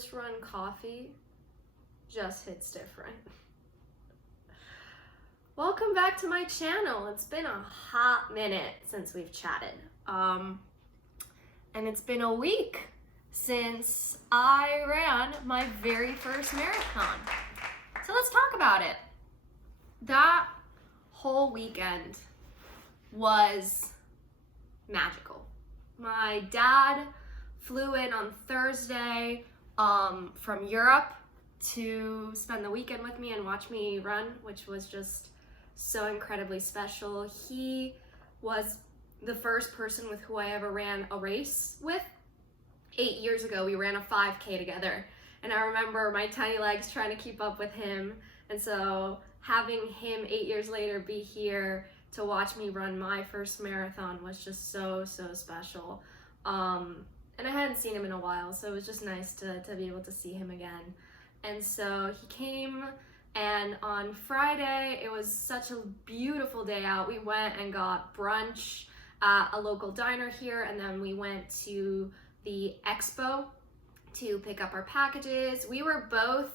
post-run coffee just hits different. Welcome back to my channel. It's been a hot minute since we've chatted. And it's been a week since I ran my very first marathon. So let's talk about it. That whole weekend was magical. My dad flew in on Thursday from Europe to spend the weekend with me and watch me run, which was just so incredibly special. He was the first person with who I ever ran a race with. 8 years ago, we ran a 5K together, and I remember my tiny legs trying to keep up with him, and so having him 8 years later be here to watch me run my first marathon was just so special. And I hadn't seen him in a while, so it was just nice to be able to see him again. And so he came, and on Friday, it was such a beautiful day out. We went and got brunch at a local diner here, and then we went to the expo to pick up our packages. We were both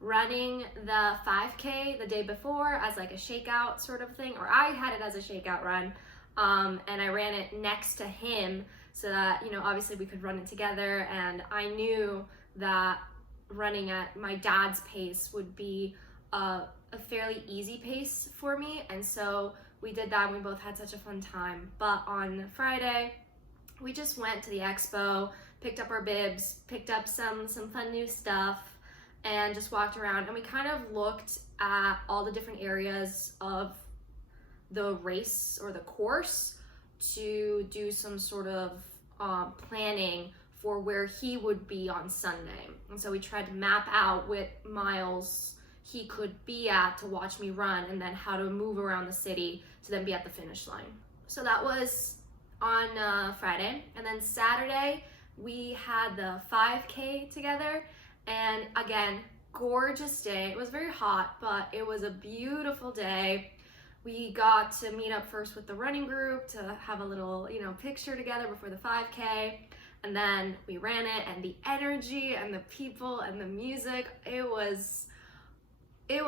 running the 5K the day before as like a shakeout sort of thing, or I had it as a shakeout run, and I ran it next to him so that, you know, obviously we could run it together, and I knew that running at my dad's pace would be a fairly easy pace for me, and so we did that, and we both had such a fun time. But on Friday, we just went to the expo, picked up our bibs, picked up some fun new stuff, and just walked around, and we kind of looked at all the different areas of the race or the course to do some sort of planning for where he would be on Sunday. And so we tried to map out what miles he could be at to watch me run, and then how to move around the city to then be at the finish line. So that was on Friday, and then Saturday we had the 5K together, and again, gorgeous day. It was very hot, but it was a beautiful day. We got to meet up first with the running group to have a little, you know, picture together before the 5K, and then we ran it, and the energy and the people and the music, it was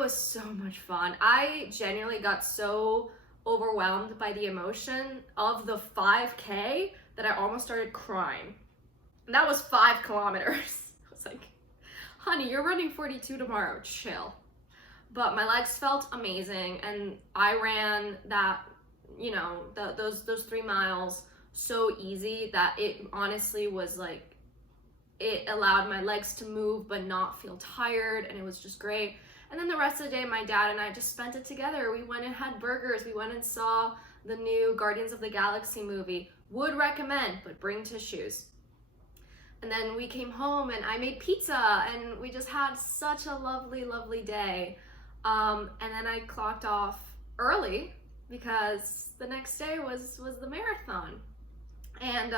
so much fun. I genuinely got so overwhelmed by the emotion of the 5K that I almost started crying. And that was 5 kilometers. I was like, honey, you're running 42 tomorrow, chill. But my legs felt amazing, and I ran that, you know, those 3 miles so easy that it honestly was like, it allowed my legs to move but not feel tired, and it was just great. And then the rest of the day, my dad and I just spent it together. We went and had burgers. We went and saw the new Guardians of the Galaxy movie. Would recommend, but bring tissues. And then we came home, and I made pizza, and we just had such a lovely day. And then I clocked off early because the next day was the marathon. And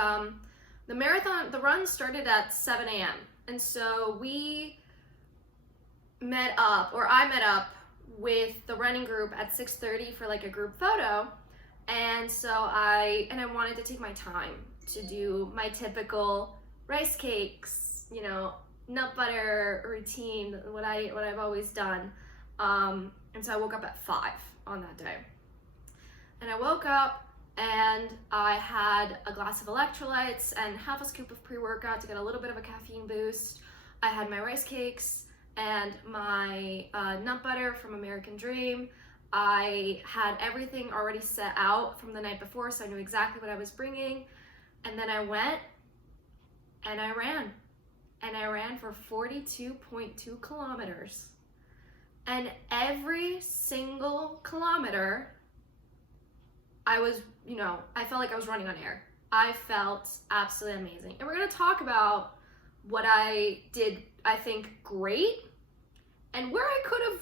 the run started at 7 a.m. And so I met up with the running group at 6:30 for like a group photo. And so I wanted to take my time to do my typical rice cakes, you know, nut butter routine, what I've always done. And so I woke up at 5 on that day. And I woke up, and I had a glass of electrolytes and half a scoop of pre-workout to get a little bit of a caffeine boost. I had my rice cakes and my nut butter from American Dream. I had everything already set out from the night before, so I knew exactly what I was bringing. And then I went and I ran. And I ran for 42.2 kilometers. And every single kilometer, I was, you know, I felt like I was running on air. I felt absolutely amazing. And we're gonna talk about what I did, I think, great, and where I could have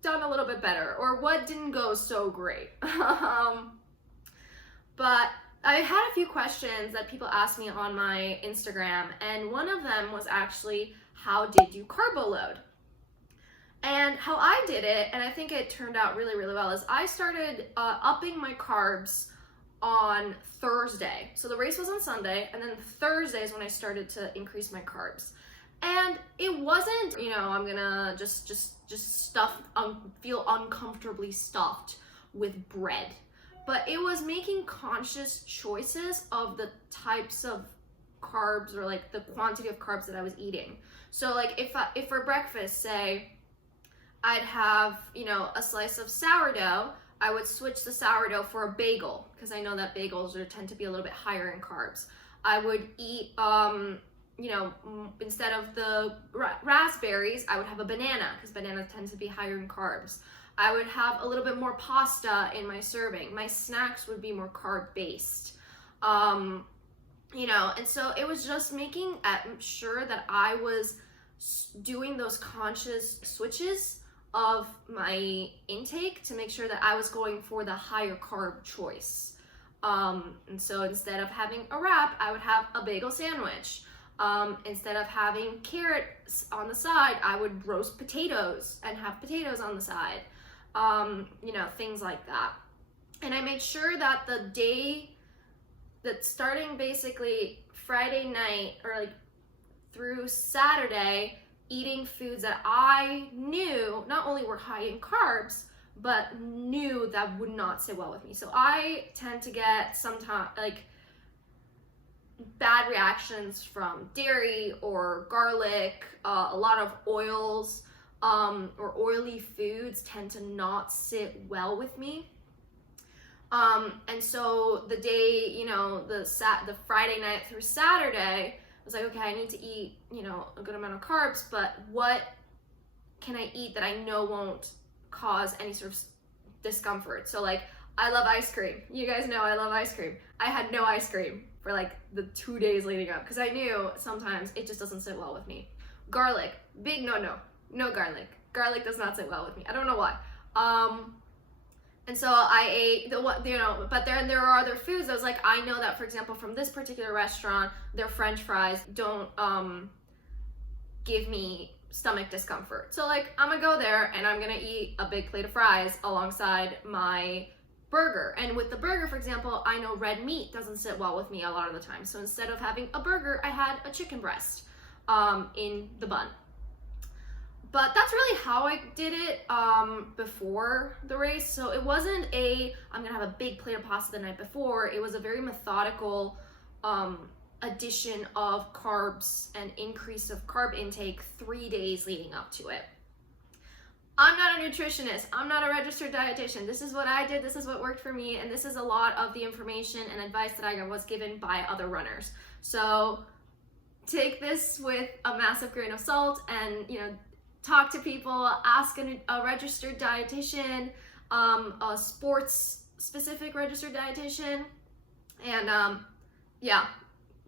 done a little bit better, or what didn't go so great. But I had a few questions that people asked me on my Instagram, and one of them was actually, how did you carbo load? And how I did it, and I think it turned out really well, is I started upping my carbs on Thursday. So the race was on Sunday, and then Thursday is when I started to increase my carbs. And it wasn't, I'm gonna just feel uncomfortably stuffed with bread. But it was making conscious choices of the types of carbs, or like the quantity of carbs that I was eating. So like if for breakfast, say, I'd have, a slice of sourdough, I would switch the sourdough for a bagel, because I know that bagels tend to be a little bit higher in carbs. I would eat, instead of the raspberries, I would have a banana, because bananas tend to be higher in carbs. I would have a little bit more pasta in my serving. My snacks would be more carb based. And so it was just making sure that I was doing those conscious switches of my intake to make sure that I was going for the higher carb choice. And so instead of having a wrap, I would have a bagel sandwich. Instead of having carrots on the side, I would roast potatoes and have potatoes on the side. Things like that. And I made sure that the day that starting basically Friday night or like through Saturday, eating foods that I knew not only were high in carbs, but knew that would not sit well with me. So I tend to get sometimes like bad reactions from dairy or garlic, a lot of oils, or oily foods tend to not sit well with me. And so the day, the Friday night through Saturday, I was like, okay, I need to eat, a good amount of carbs, but what can I eat that I know won't cause any sort of discomfort? So like, I love ice cream. You guys know I love ice cream. I had no ice cream for like the 2 days leading up, because I knew sometimes it just doesn't sit well with me. Garlic, big no garlic. Garlic does not sit well with me. I don't know why. And so I ate but there are other foods. I was like, I know that, for example, from this particular restaurant, their French fries don't give me stomach discomfort. So like, I'm gonna go there and I'm gonna eat a big plate of fries alongside my burger. And with the burger, for example, I know red meat doesn't sit well with me a lot of the time. So instead of having a burger, I had a chicken breast in the bun. But that's really how I did it before the race. So it wasn't I'm gonna have a big plate of pasta the night before. It was a very methodical addition of carbs and increase of carb intake 3 days leading up to it. I'm not a nutritionist. I'm not a registered dietitian. This is what I did. This is what worked for me. And this is a lot of the information and advice that I was given by other runners. So take this with a massive grain of salt and, talk to people, ask a registered dietitian, a sports specific registered dietitian. And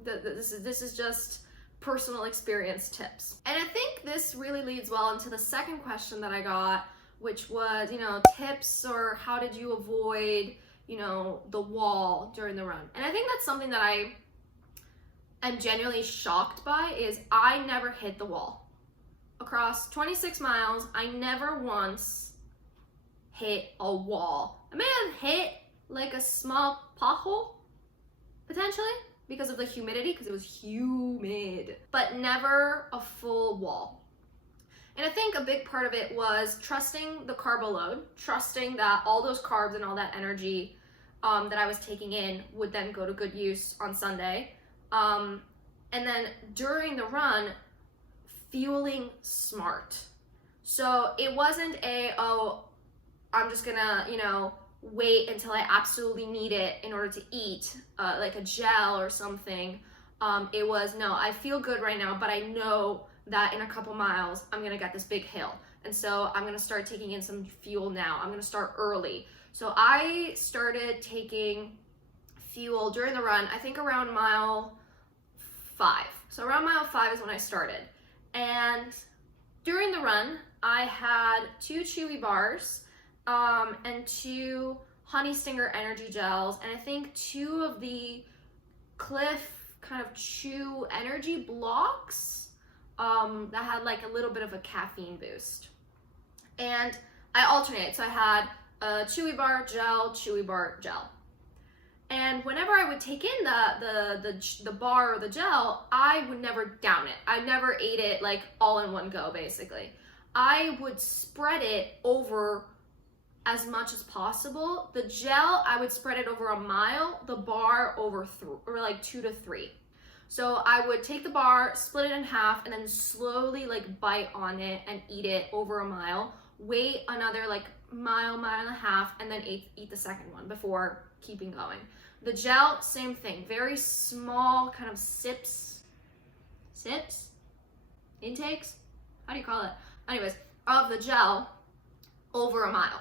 this is just personal experience tips. And I think this really leads well into the second question that I got, which was, tips, or how did you avoid, the wall during the run? And I think that's something that I am genuinely shocked by, is I never hit the wall. Across 26 miles, I never once hit a wall. I may have hit like a small pothole, potentially, because of the humidity, because it was humid, but never a full wall. And I think a big part of it was trusting the carb load, trusting that all those carbs and all that energy that I was taking in would then go to good use on Sunday. And then during the run, fueling smart. So it wasn't I'm just gonna, wait until I absolutely need it in order to eat, like a gel or something. It was, no, I feel good right now, but I know that in a couple miles, I'm gonna get this big hill. And so I'm gonna start taking in some fuel now. I'm gonna start early. So I started taking fuel during the run, I think around mile 5. So around mile 5 is when I started. And during the run, I had 2 Chewy bars and 2 Honey Stinger energy gels, and I think 2 of the Cliff kind of chew energy blocks that had like a little bit of a caffeine boost. And I alternate, so I had a Chewy bar, gel, Chewy bar, gel. And whenever I would take in the bar or the gel, I would never down it. I never ate it like all in one go, basically. I would spread it over as much as possible. The gel, I would spread it over a mile, the bar over or like 2 to 3. So I would take the bar, split it in half, and then slowly like bite on it and eat it over a mile. Wait another like mile and a half, and then eat the second one before keeping going. The gel, same thing, very small kind of sips, intakes, how do you call it? Anyways, of the gel over a mile.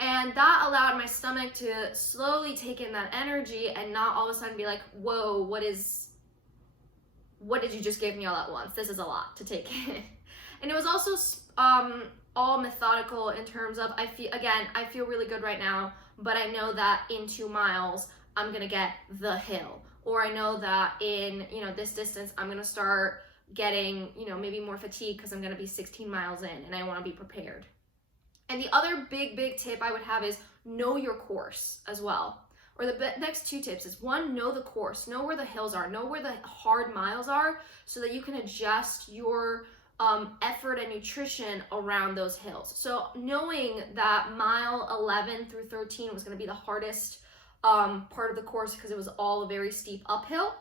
And that allowed my stomach to slowly take in that energy and not all of a sudden be like, whoa, what did you just give me all at once? This is a lot to take in. And it was also all methodical in terms of, I feel really good right now, but I know that in 2 miles, I'm gonna get the hill. Or I know that in, this distance, I'm gonna start getting, maybe more fatigue because I'm gonna be 16 miles in and I wanna be prepared. And the other big tip I would have is know your course as well. Or the next 2 tips is 1, know the course, know where the hills are, know where the hard miles are so that you can adjust your effort and nutrition around those hills. So knowing that mile 11 through 13 was gonna be the hardest part of the course because it was all a very steep uphill,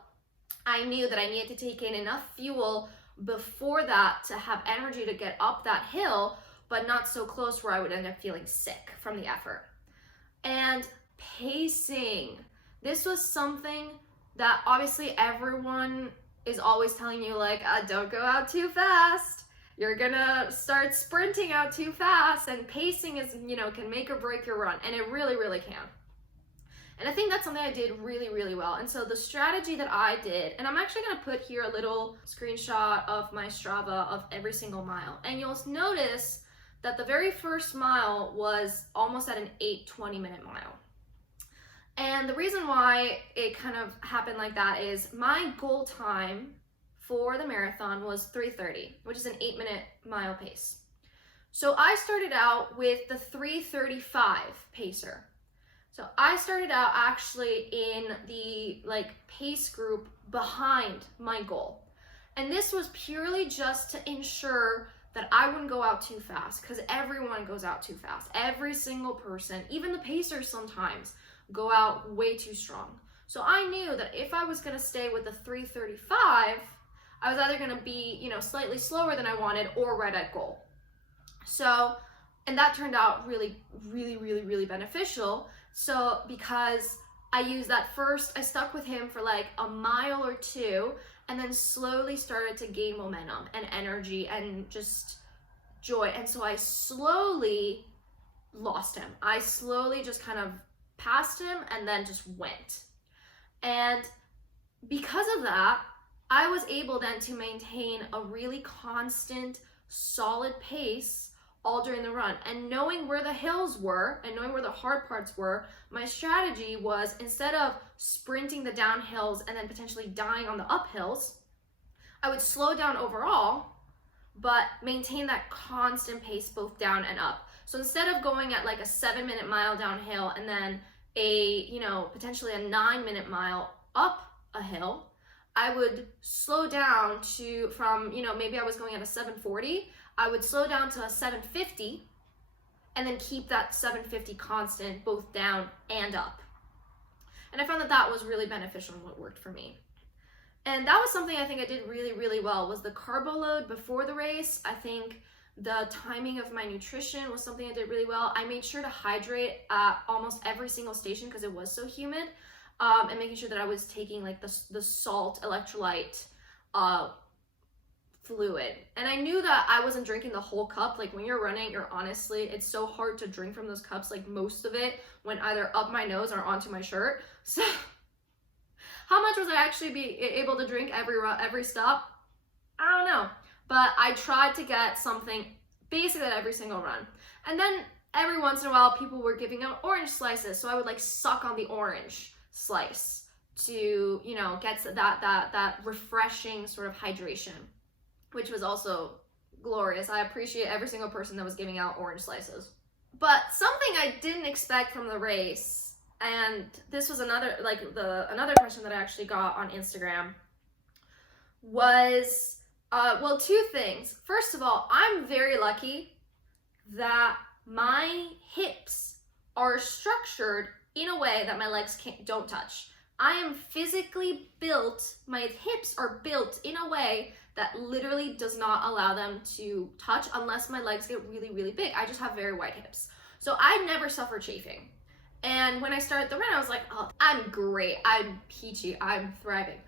I knew that I needed to take in enough fuel before that to have energy to get up that hill, but not so close where I would end up feeling sick from the effort. And pacing. This was something that obviously everyone is always telling you, like, don't go out too fast. You're gonna start sprinting out too fast, and pacing is, can make or break your run, and it really can. And I think that's something I did really well. And so the strategy that I did, and I'm actually gonna put here a little screenshot of my Strava of every single mile, and you'll notice that the very first mile was almost at an 8:20 minute mile. And the reason why it kind of happened like that is my goal time for the marathon was 3:30, which is an 8-minute mile pace. So I started out with the 3:35 pacer. So I started out actually in the pace group behind my goal. And this was purely just to ensure that I wouldn't go out too fast, because everyone goes out too fast. Every single person, even the pacers sometimes, go out way too strong. So I knew that if I was gonna stay with the 3:35, I was either gonna be, slightly slower than I wanted or right at goal. So, and that turned out really beneficial. So because I used that first, I stuck with him for like a mile or 2, and then slowly started to gain momentum and energy and just joy. And so I slowly lost him. I slowly just kind of passed him and then just went. And because of that, I was able then to maintain a really constant, solid pace all during the run. And knowing where the hills were and knowing where the hard parts were, my strategy was, instead of sprinting the downhills and then potentially dying on the uphills, I would slow down overall, but maintain that constant pace both down and up. So instead of going at like a 7-minute mile downhill and then a, potentially a 9-minute mile up a hill, I would slow down from, maybe I was going at a 7:40, I would slow down to a 7:50 and then keep that 7:50 constant both down and up. And I found that that was really beneficial and what worked for me. And that was something I think I did really well, was the carbo load before the race. I think the timing of my nutrition was something I did really well. I made sure to hydrate at almost every single station because it was so humid, and making sure that I was taking like the salt electrolyte fluid. And I knew that I wasn't drinking the whole cup. Like when you're running, it's so hard to drink from those cups. Like most of it went either up my nose or onto my shirt. So how much was I actually able to drink every stop? I don't know. But I tried to get something basically at every single run. And then every once in a while, people were giving out orange slices. So I would like suck on the orange slice to, get that refreshing sort of hydration, which was also glorious. I appreciate every single person that was giving out orange slices. But something I didn't expect from the race and this was another question that I actually got on Instagram was, well, two things. First of all, I'm very lucky that my hips are structured in a way that my legs don't touch. I am physically built, my hips are built in a way that literally does not allow them to touch unless my legs get really, really big. I just have very wide hips. So I never suffer chafing. And when I started the run, I was like, oh, I'm great. I'm peachy. I'm thriving.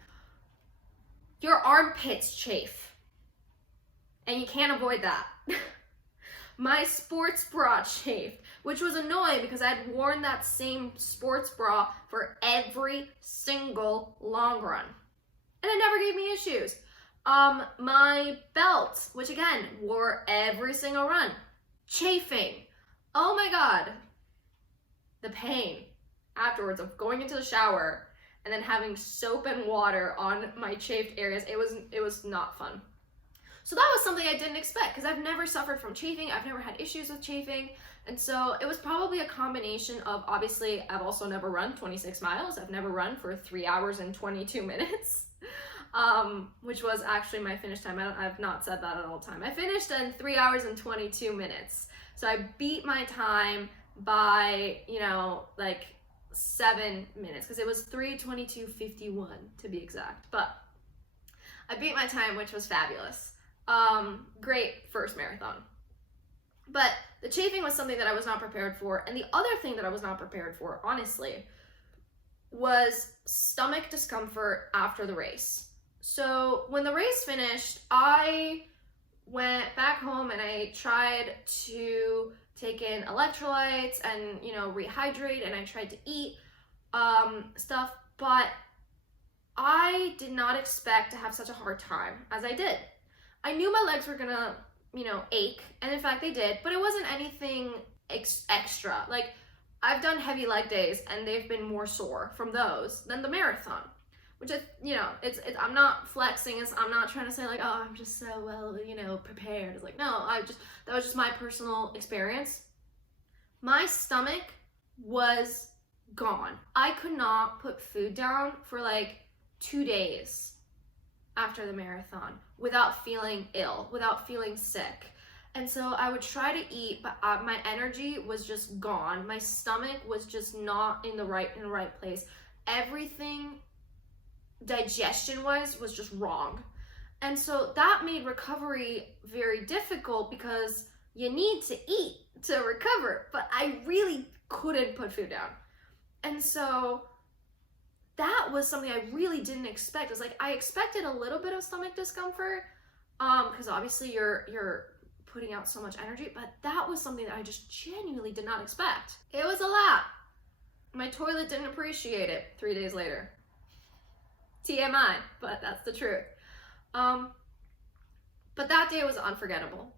Your armpits chafe. And you can't avoid that. My sports bra chafed, which was annoying because I'd worn that same sports bra for every single long run. And it never gave me issues. My belt, which again, wore every single run, chafing. Oh my God. The pain afterwards of going into the shower and then having soap and water on my chafed areas, it was not fun. So that was something I didn't expect because I've never suffered from chafing. I've never had issues with chafing. And so it was probably a combination of, obviously, I've also never run 26 miles. I've never run for 3 hours and 22 minutes, which was actually my finish time. I've not said that at all time. I finished in 3 hours and 22 minutes. So I beat my time by, 7 minutes because it was 3:22:51 to be exact. But I beat my time, which was fabulous. Great first marathon. But the chafing was something that I was not prepared for. And the other thing that I was not prepared for, honestly, was stomach discomfort after the race. So when the race finished, I went back home and I tried to take in electrolytes and, rehydrate, and I tried to eat stuff, but I did not expect to have such a hard time as I did. I knew my legs were gonna, ache, and in fact they did, but it wasn't anything extra. Like, I've done heavy leg days and they've been more sore from those than the marathon, which I'm not flexing. I'm not trying to say like, oh, I'm just so well, prepared. It's like, no, that was just my personal experience. My stomach was gone. I could not put food down for like 2 days after the marathon without feeling ill, without feeling sick. And so I would try to eat, but my energy was just gone. My stomach was just not in the right place. Everything digestion-wise was just wrong. And so that made recovery very difficult because you need to eat to recover, but I really couldn't put food down. And so that was something I really didn't expect. It was like, I expected a little bit of stomach discomfort, because obviously you're putting out so much energy, but that was something that I just genuinely did not expect. It was a lot. My toilet didn't appreciate it 3 days later. TMI, but that's the truth. But that day was unforgettable.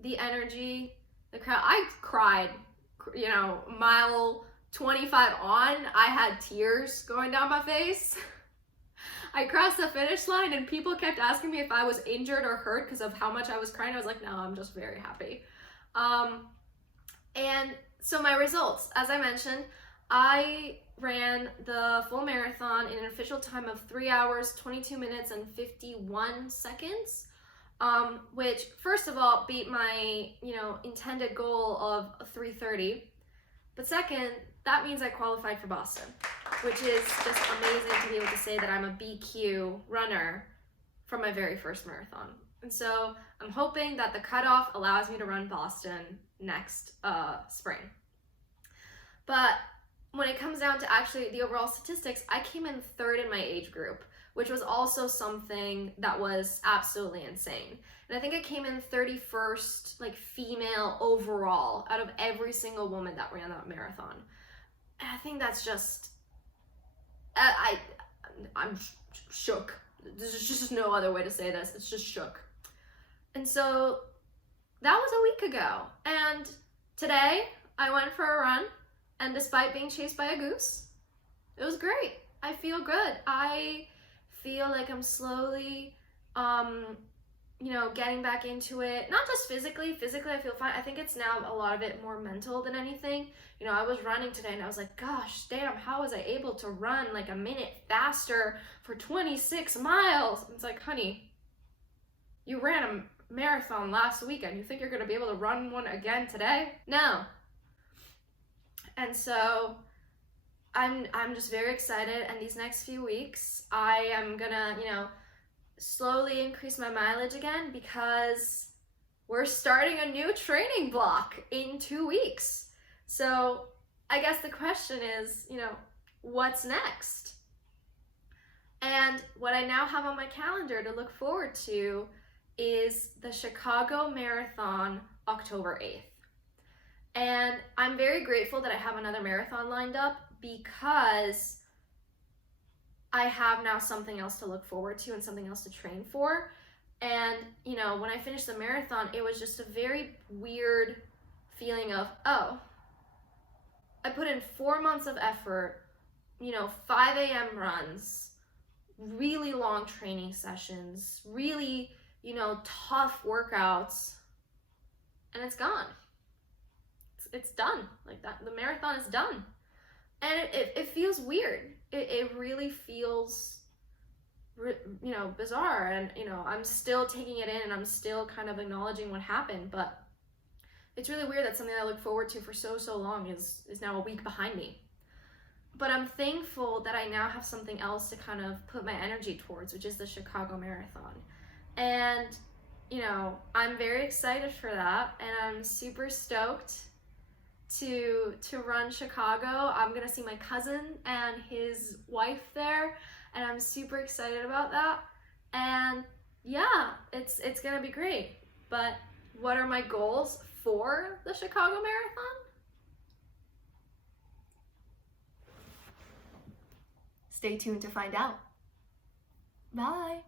The energy, the crowd, I cried, mile 25 on, I had tears going down my face. I crossed the finish line and people kept asking me if I was injured or hurt because of how much I was crying. I was like, no, I'm just very happy. And so my results, as I mentioned, I ran the full marathon in an official time of 3 hours, 22 minutes, and 51 seconds, which first of all beat my, intended goal of 3:30. But second, that means I qualified for Boston, which is just amazing to be able to say that I'm a BQ runner from my very first marathon. And so I'm hoping that the cutoff allows me to run Boston next spring. But when it comes down to actually the overall statistics, I came in third in my age group, which was also something that was absolutely insane. And I think I came in 31st, female overall out of every single woman that ran that marathon. And I think that's just, I'm shook. There's just no other way to say this. It's just shook. And so that was a week ago. And today I went for a run, and despite being chased by a goose, it was great. I feel good. I feel like I'm slowly you know, getting back into it, not just physically. Physically, I feel fine. I think it's now a lot of it more mental than anything. You know, I was running today and I was like, gosh, damn, how was I able to run like a minute faster for 26 miles? And it's like, honey, you ran a marathon last weekend. You think you're going to be able to run one again today? No. And so I'm just very excited. And these next few weeks, I am gonna, you know, slowly increase my mileage again because we're starting a new training block in 2 weeks. So I guess the question is, you know, what's next? And what I now have on my calendar to look forward to is the Chicago Marathon, October 8th. And I'm very grateful that I have another marathon lined up because I have now something else to look forward to and something else to train for. And, you know, when I finished the marathon, it was just a very weird feeling of, oh, I put in 4 months of effort, you know, 5 a.m. runs, really long training sessions, really, you know, tough workouts, and it's gone. It's done. Like that, the marathon is done. And it feels weird. It really feels, you know, bizarre. And, you know, I'm still taking it in and I'm still kind of acknowledging what happened. But it's really weird that something I look forward to for so long is now a week behind me. But I'm thankful that I now have something else to kind of put my energy towards, which is the Chicago Marathon. And, you know, I'm very excited for that. And I'm super stoked to run Chicago. I'm gonna see my cousin and his wife there, and I'm super excited about that. And yeah, it's gonna be great. But what are my goals for the Chicago Marathon? Stay tuned to find out. Bye.